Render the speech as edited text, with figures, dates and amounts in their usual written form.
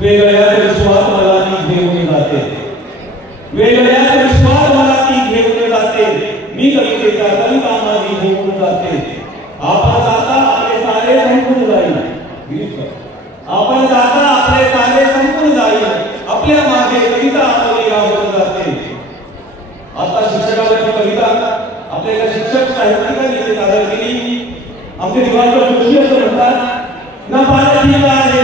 वेगळ्याच विश्वात मला ती घेऊन जाते, वेगळ्याच विश्वात मला ती घेऊन जाते, मी कवितेच्या कविता माझी घेऊन जाते. आपण जाता आपले सारे संपून जाईल, आपण जाता आपले सारे संपून जाईल, आपल्या मागे कविता आपली राहून जाते. आता शिक्षकाची कविता आपल्याला शिक्षक साहित्यिकांनी सादर केली. आमचे दिवाकर जोशी असं म्हणतात, ना पाण्याची आहे